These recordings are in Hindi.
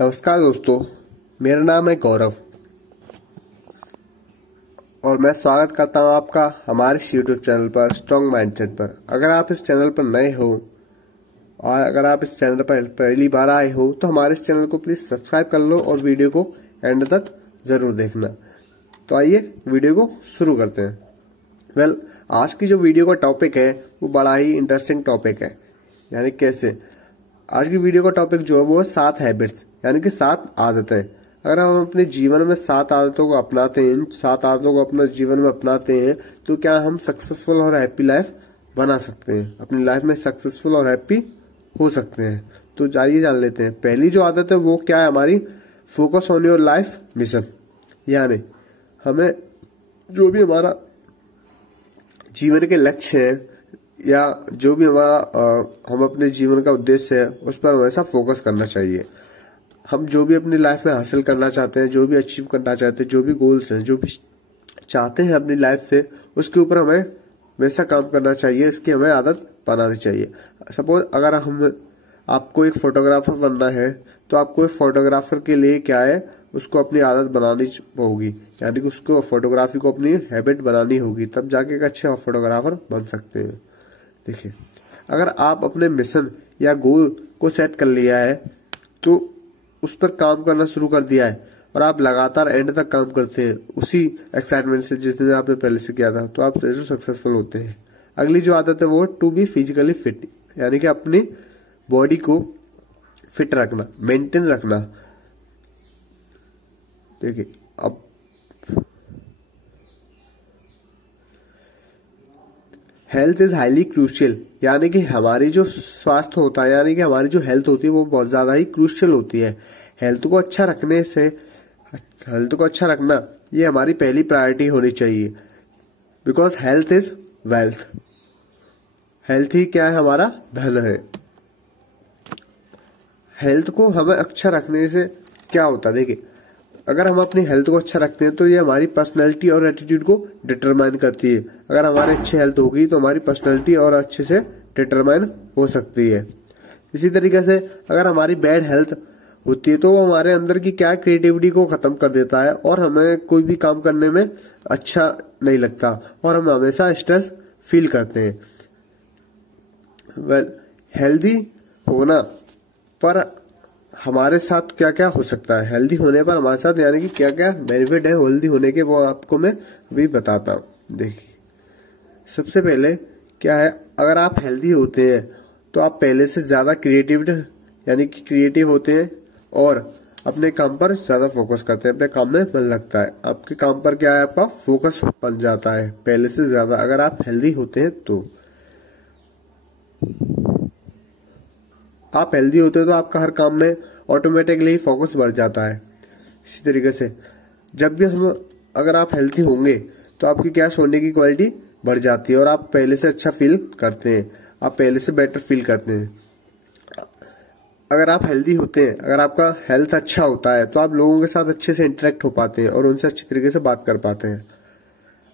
नमस्कार दोस्तों, मेरा नाम है गौरव और मैं स्वागत करता हूं आपका हमारे यूट्यूब चैनल पर स्ट्रॉन्ग माइंडसेट पर। अगर आप इस चैनल पर नए हो और अगर आप इस चैनल पर पहली बार आए हो तो हमारे इस चैनल को प्लीज सब्सक्राइब कर लो और वीडियो को एंड तक जरूर देखना। तो आइए वीडियो को शुरू करते हैं। आज की जो वीडियो का टॉपिक है वो बड़ा ही इंटरेस्टिंग टॉपिक है, यानी कैसे। आज की वीडियो का टॉपिक जो है वो है 7 हैबिट्स, यानी कि 7 आदतें। अगर हम अपने जीवन में 7 आदतों को अपनाते हैं, इन 7 आदतों को अपने जीवन में अपनाते हैं तो क्या हम सक्सेसफुल और हैप्पी लाइफ बना सकते हैं, अपनी लाइफ में सक्सेसफुल और हैप्पी हो सकते हैं। तो आइए जान लेते हैं। पहली जो आदत है वो क्या है हमारी, focus on your life mission. यानी हमें जो भी हमारा जीवन के लक्ष्य है या जो भी हमारा हम अपने जीवन का उद्देश्य है उस पर हमेशा फोकस करना चाहिए। हम जो भी अपनी लाइफ में हासिल करना चाहते हैं, जो भी अचीव करना चाहते हैं, जो भी गोल्स हैं, जो भी चाहते हैं अपनी लाइफ से, उसके ऊपर हमें वैसा काम करना चाहिए, इसकी हमें आदत बनानी चाहिए। सपोज अगर आपको एक फोटोग्राफर बनना है तो आपको एक फोटोग्राफर के लिए क्या है, उसको अपनी आदत बनानी होगी, यानी कि उसको फोटोग्राफी को अपनी हैबिट बनानी होगी, तब जाके एक अच्छे फोटोग्राफर बन सकते हैं। देखिए, अगर आप अपने मिशन या गोल को सेट कर लिया है तो उस पर काम करना शुरू कर दिया है और आप लगातार एंड तक काम करते हैं उसी एक्साइटमेंट से जिसने आपने पहले से किया था, तो आप जरूर सक्सेसफुल होते हैं। अगली जो आदत है वो टू बी फिजिकली फिट, यानी कि अपनी बॉडी को फिट रखना, मेंटेन रखना। देखिए, अब हेल्थ इज हाईली क्रूशियल, यानी कि हमारी जो स्वास्थ्य होता है, यानी कि हमारी जो हेल्थ होती है वो बहुत ज्यादा ही क्रूशियल होती है। हेल्थ को अच्छा रखना ये हमारी पहली प्रायोरिटी होनी चाहिए, because health is wealth. Health ही क्या है, हमारा धन है। हेल्थ को हमें अच्छा रखने से क्या होता है, देखिए, अगर हम अपनी हेल्थ को अच्छा रखते हैं तो ये हमारी पर्सनैलिटी और एटीट्यूड को डिटरमाइन करती है। अगर हमारी अच्छी हेल्थ होगी तो हमारी पर्सनैलिटी और अच्छे से डिटरमाइन हो सकती है। इसी तरीके से अगर हमारी बैड हेल्थ होती है तो वो हमारे अंदर की क्या क्रिएटिविटी को खत्म कर देता है और हमें कोई भी काम करने में अच्छा नहीं लगता और हम हमेशा स्ट्रेस फील करते हैं। हेल्दी होना पर हमारे साथ क्या क्या हो सकता है, हेल्दी होने पर हमारे साथ यानी कि क्या क्या बेनिफिट है हेल्दी होने के, वो आपको मैं अभी बताता हूं। देखिए, सबसे पहले क्या है, अगर आप हेल्दी होते हैं तो आप पहले से ज्यादा क्रिएटिव होते हैं और अपने काम पर ज्यादा फोकस करते हैं, अपने काम में मन लगता है। आपके काम पर क्या है, आपका फोकस बन जाता है पहले से ज्यादा, अगर आप हेल्दी होते हैं तो। आप हेल्दी होते हैं तो आपका हर काम में ऑटोमेटिकली फोकस बढ़ जाता है। इसी तरीके से जब भी अगर आप हेल्दी होंगे तो आपकी क्या सोने की क्वालिटी बढ़ जाती है और आप पहले से अच्छा फील करते हैं, आप पहले से बेटर फील करते हैं। अगर आप हेल्दी होते हैं, अगर आपका हेल्थ अच्छा होता है तो आप लोगों के साथ अच्छे से इंटरेक्ट हो पाते हैं और उनसे अच्छी तरीके से बात कर पाते हैं।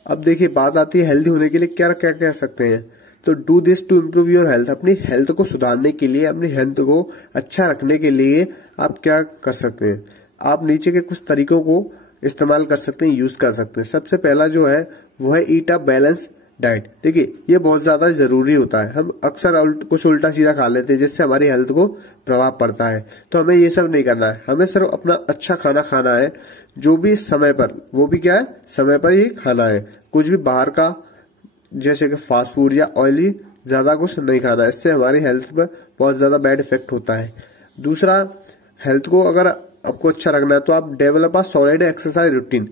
अब देखिए, बात आती है हेल्दी होने के लिए क्या क्या कह सकते हैं। तो do this to improve your health, अपनी हेल्थ को सुधारने के लिए, अपनी हेल्थ को अच्छा रखने के लिए आप क्या कर सकते हैं। आप नीचे के कुछ तरीकों को इस्तेमाल कर सकते हैं, यूज कर सकते हैं। सबसे पहला जो है वो है ईट अ बैलेंस डाइट। देखिए, ये बहुत ज्यादा जरूरी होता है। हम अक्सर कुछ उल्टा सीधा खा लेते हैं जिससे हमारी हेल्थ को प्रभाव पड़ता है, तो हमें ये सब नहीं करना है। हमें सिर्फ अपना अच्छा खाना खाना है, जो भी समय पर, वो भी क्या है, समय पर ही खाना है। कुछ भी बाहर का जैसे कि फास्ट फूड या ऑयली ज्यादा कुछ नहीं खाना, इससे हमारी हेल्थ पर बहुत ज्यादा बैड इफेक्ट होता है। दूसरा, हेल्थ को अगर आपको अच्छा रखना है तो आप develop a solid exercise routine.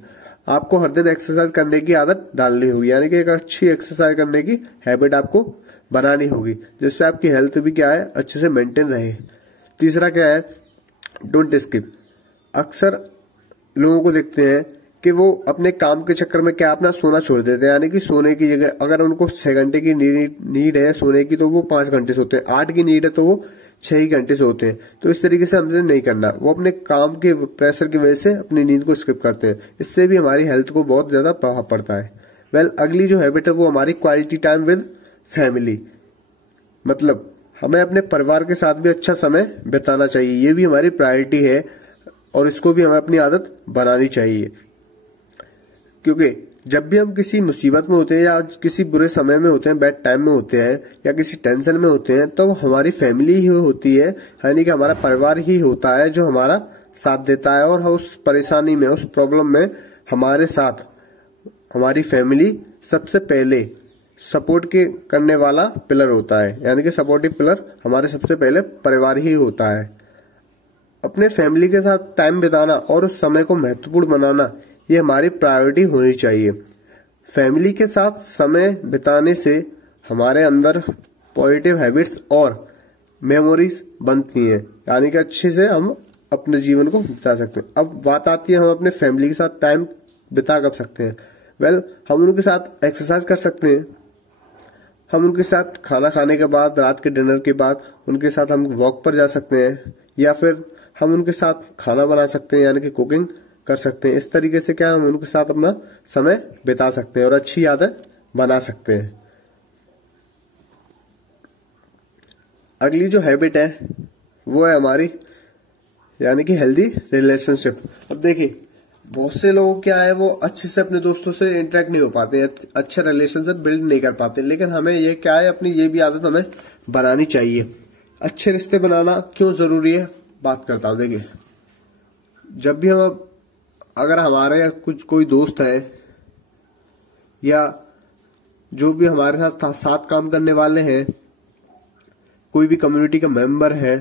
आपको हर दिन एक्सरसाइज करने की आदत डालनी होगी, यानी कि एक अच्छी एक्सरसाइज करने की हैबिट आपको बनानी होगी, जिससे आपकी हेल्थ भी क्या है, अच्छे से मेंटेन रहे। तीसरा क्या है, डोंट स्किप। अक्सर लोगों को देखते हैं कि वो अपने काम के चक्कर में क्या अपना सोना छोड़ देते हैं, यानी कि सोने की जगह अगर उनको 6 घंटे की नीड है सोने की तो वो 5 घंटे सोते हैं, 8 की नीड है तो वो 6 ही घंटे सोते हैं। तो इस तरीके से हमसे नहीं करना। वो अपने काम के प्रेशर की वजह से अपनी नींद को स्किप करते हैं, इससे भी हमारी हेल्थ को बहुत ज्यादा प्रभाव पड़ता है। अगली जो हैबिट है वो हमारी क्वालिटी टाइम विद फैमिली, मतलब हमें अपने परिवार के साथ भी अच्छा समय बिताना चाहिए, ये भी हमारी प्रायोरिटी है। और इसको भी हमें अपनी आदत बनानी चाहिए, क्योंकि जब भी हम किसी मुसीबत में होते हैं या किसी बुरे समय में होते हैं, बैड टाइम में होते हैं या किसी टेंशन में होते हैं, तो हमारी फैमिली ही होती है, यानी कि हमारा परिवार ही होता है जो हमारा साथ देता है। और उस परेशानी में, उस प्रॉब्लम में हमारे साथ हमारी फैमिली सबसे पहले सपोर्ट के करने वाला पिलर होता है, यानी कि सपोर्टिव पिलर हमारे सबसे पहले परिवार ही होता है। अपने फैमिली के साथ टाइम बिताना और उस समय को महत्वपूर्ण बनाना, ये हमारी प्रायोरिटी होनी चाहिए। फैमिली के साथ समय बिताने से हमारे अंदर पॉजिटिव हैबिट्स और मेमोरीज बनती हैं, यानी कि अच्छे से हम अपने जीवन को बिता सकते हैं। अब बात आती है हम अपने फैमिली के साथ टाइम बिता कब सकते हैं। हम उनके साथ एक्सरसाइज कर सकते हैं, हम उनके साथ खाना खाने के बाद, रात के डिनर के बाद उनके साथ हम वॉक पर जा सकते हैं, या फिर हम उनके साथ खाना बना सकते हैं, यानी कि कुकिंग कर सकते हैं। इस तरीके से क्या हम उनके साथ अपना समय बिता सकते हैं और अच्छी यादें बना सकते हैं। अगली जो हैबिट है वो है हमारी, यानी कि हेल्दी रिलेशनशिप। अब देखिए, बहुत से लोग क्या है, वो अच्छे से अपने दोस्तों से इंटरेक्ट नहीं हो पाते, अच्छे रिलेशनशिप बिल्ड नहीं कर पाते। लेकिन हमें ये क्या है, अपनी ये भी आदत हमें बनानी चाहिए। अच्छे रिश्ते बनाना क्यों जरूरी है, बात करता हूं। देखिए, जब भी हम, अगर हमारे कोई दोस्त है या जो भी हमारे साथ काम करने वाले हैं, कोई भी कम्युनिटी का मेंबर है,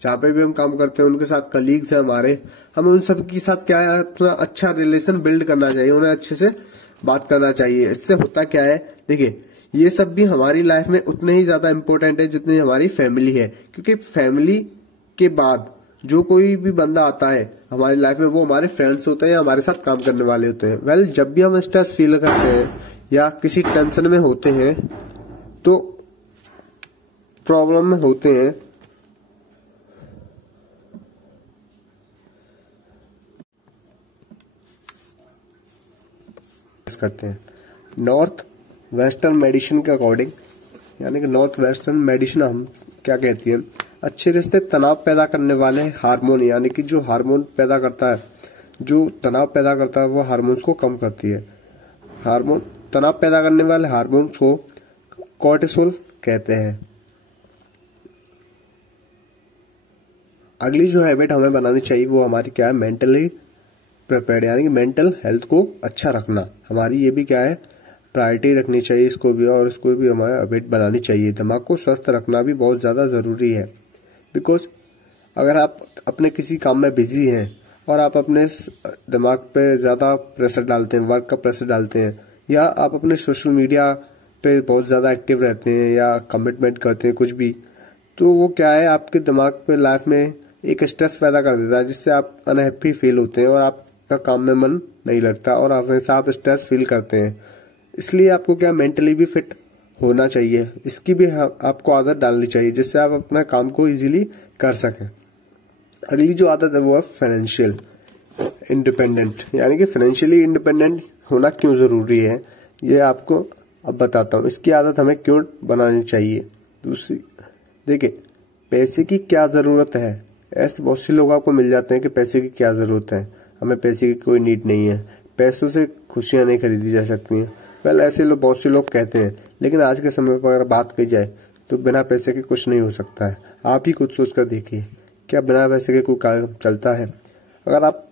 जहाँ पे भी हम काम करते हैं, उनके साथ कलीग्स हैं हमारे, हमें उन सब के साथ क्या है, अपना अच्छा रिलेशन बिल्ड करना चाहिए, उन्हें अच्छे से बात करना चाहिए। इससे होता क्या है, देखिए, ये सब भी हमारी लाइफ में उतने ही ज्यादा इंपॉर्टेंट है जितनी हमारी फैमिली है। क्योंकि फैमिली के बाद जो कोई भी बंदा आता है हमारी लाइफ में, वो हमारे फ्रेंड्स होते हैं या हमारे साथ काम करने वाले होते हैं। जब भी हम स्ट्रेस फील करते हैं या किसी टेंशन में होते हैं, तो प्रॉब्लम में होते हैं, करते हैं। नॉर्थ वेस्टर्न मेडिसिन के अकॉर्डिंग, यानी कि नॉर्थ वेस्टर्न मेडिसिन हम क्या कहती है, अच्छे रिश्ते तनाव पैदा करने वाले हार्मोन, यानी कि जो हार्मोन पैदा करता है, जो तनाव पैदा करता है, वो हार्मोन्स को कम करती है। हार्मोन, तनाव पैदा करने वाले हार्मोन्स को कोर्टिसोल कहते हैं। अगली जो हैबिट हमें बनानी चाहिए वो हमारी क्या है, मेंटली प्रिपेयर्ड, यानी कि मेंटल हेल्थ को अच्छा रखना। हमारी ये भी क्या है, प्रायोरिटी रखनी चाहिए इसको भी, और इसको भी हमें हैबिट बनानी चाहिए। दिमाग को स्वस्थ रखना भी बहुत ज़्यादा ज़रूरी है। बिकॉज अगर आप अपने किसी काम में बिजी हैं और आप अपने दिमाग पे ज़्यादा प्रेशर डालते हैं, वर्क का प्रेशर डालते हैं, या आप अपने सोशल मीडिया पे बहुत ज़्यादा एक्टिव रहते हैं या कमिटमेंट करते हैं कुछ भी, तो वो क्या है, आपके दिमाग पे लाइफ में एक स्ट्रेस पैदा कर देता है, जिससे आप अनहैप्पी फील होते हैं और आपका काम में मन नहीं लगता और हमेशा आप स्ट्रेस फील करते हैं। इसलिए आपको क्या, मेंटली भी फिट होना चाहिए, इसकी भी आपको आदत डालनी चाहिए, जिससे आप अपना काम को इजीली कर सकें। अगली जो आदत है वो है फाइनेंशियल इंडिपेंडेंट, यानी कि फाइनेंशियली इंडिपेंडेंट होना क्यों जरूरी है, ये आपको अब बताता हूँ। इसकी आदत हमें क्यों बनानी चाहिए। दूसरी, देखिए, पैसे की क्या जरूरत है। ऐसे बहुत से लोग आपको मिल जाते हैं कि पैसे की क्या जरूरत है, हमें पैसे की कोई नीड नहीं है, पैसों से खुशियां नहीं खरीदी जा सकती हैं। ऐसे लोग, बहुत से लोग कहते हैं, लेकिन आज के समय पर अगर बात की जाए तो बिना पैसे के कुछ नहीं हो सकता है। आप ही कुछ सोच कर देखिए, क्या बिना पैसे के कोई काम चलता है। अगर आप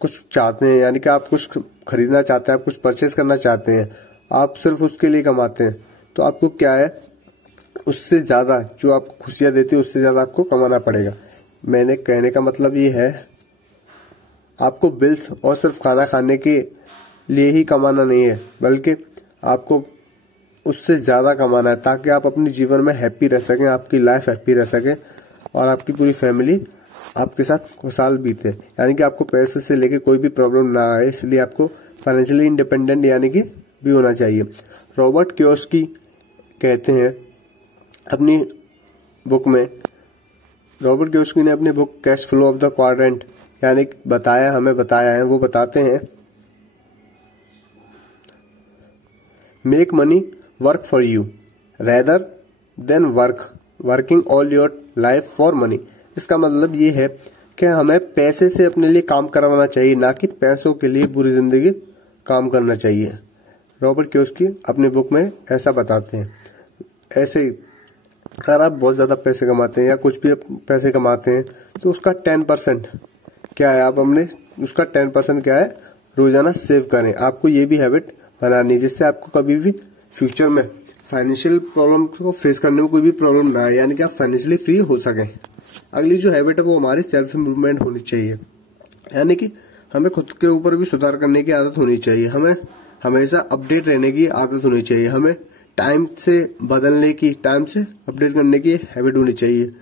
कुछ चाहते हैं, यानी कि आप कुछ खरीदना चाहते हैं, आप कुछ परचेज करना चाहते हैं, आप सिर्फ उसके लिए कमाते हैं, तो आपको क्या है, उससे ज्यादा जो आपको खुशियां देती है उससे ज्यादा आपको कमाना पड़ेगा। मैंने कहने का मतलब ये है, आपको बिल्स और सिर्फ खाना खाने के लिए ही कमाना नहीं है, बल्कि आपको उससे ज्यादा कमाना है, ताकि आप अपने जीवन में हैप्पी रह सकें, आपकी लाइफ हैप्पी रह सके और आपकी पूरी फैमिली आपके साथ खुशहाल बीते। यानी कि आपको पैसे से लेके कोई भी प्रॉब्लम ना आए, इसलिए आपको फाइनेंशियली इंडिपेंडेंट यानी कि भी होना चाहिए। रॉबर्ट कियोसाकी कहते हैं अपनी बुक में, रॉबर्ट कियोसाकी ने अपनी book cash flow of the quadrant यानी हमें बताया है, वो बताते हैं, make money work for you rather than working all your life for money. इसका मतलब ये है कि हमें पैसे से अपने लिए काम करवाना चाहिए, ना कि पैसों के लिए पूरी जिंदगी काम करना चाहिए। रॉबर्ट कियोसाकी अपनी बुक में ऐसा बताते हैं। ऐसे ही अगर आप बहुत ज्यादा पैसे कमाते हैं या कुछ भी पैसे कमाते हैं तो उसका 10% क्या है, आप अपने उसका 10% क्या है, रोजाना सेव करें। आपको ये भी हैबिट बनानी है जिससे आपको कभी भी फ्यूचर में फाइनेंशियल प्रॉब्लम को फेस करने में कोई भी प्रॉब्लम ना आए, यानी कि आप फाइनेंशियली फ्री हो सकें। अगली जो हैबिट है वो हमारी सेल्फ इम्प्रूवमेंट होनी चाहिए, यानी कि हमें खुद के ऊपर भी सुधार करने की आदत होनी चाहिए। हमें हमेशा अपडेट रहने की आदत होनी चाहिए। हमें टाइम से बदलने की, टाइम से अपडेट करने की हैबिट होनी चाहिए।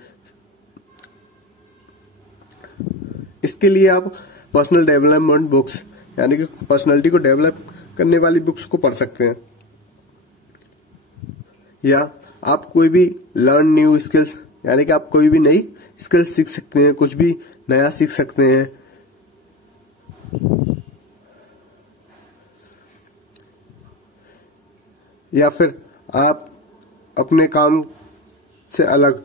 इसके लिए आप पर्सनल डेवलपमेंट बुक्स, यानी कि पर्सनालिटी को डेवलप करने वाली बुक्स को पढ़ सकते हैं, या आप कोई भी लर्न न्यू स्किल्स, यानी कि आप कोई भी नई स्किल्स सीख सकते हैं, कुछ भी नया सीख सकते हैं। या फिर आप अपने काम से अलग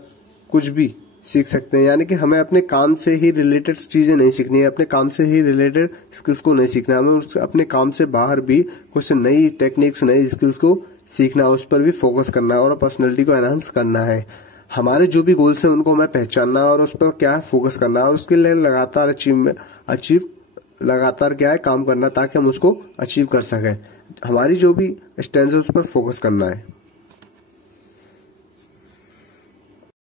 कुछ भी सीख सकते हैं, यानी कि हमें अपने काम से ही रिलेटेड चीजें नहीं सीखनी है, अपने काम से ही रिलेटेड स्किल्स को नहीं सीखना, हमें अपने काम से बाहर भी कुछ नई टेक्निक्स, नई स्किल्स को सीखना, उस पर भी फोकस करना है और पर्सनैलिटी को एनहांस करना है। हमारे जो भी गोल्स हैं उनको हमें पहचानना और उस पर क्या है फोकस करना और उसके लिए लगातार क्या है काम करना, ताकि हम उसको अचीव कर सकें। हमारी जो भी स्टैंड है उस पर फोकस करना है।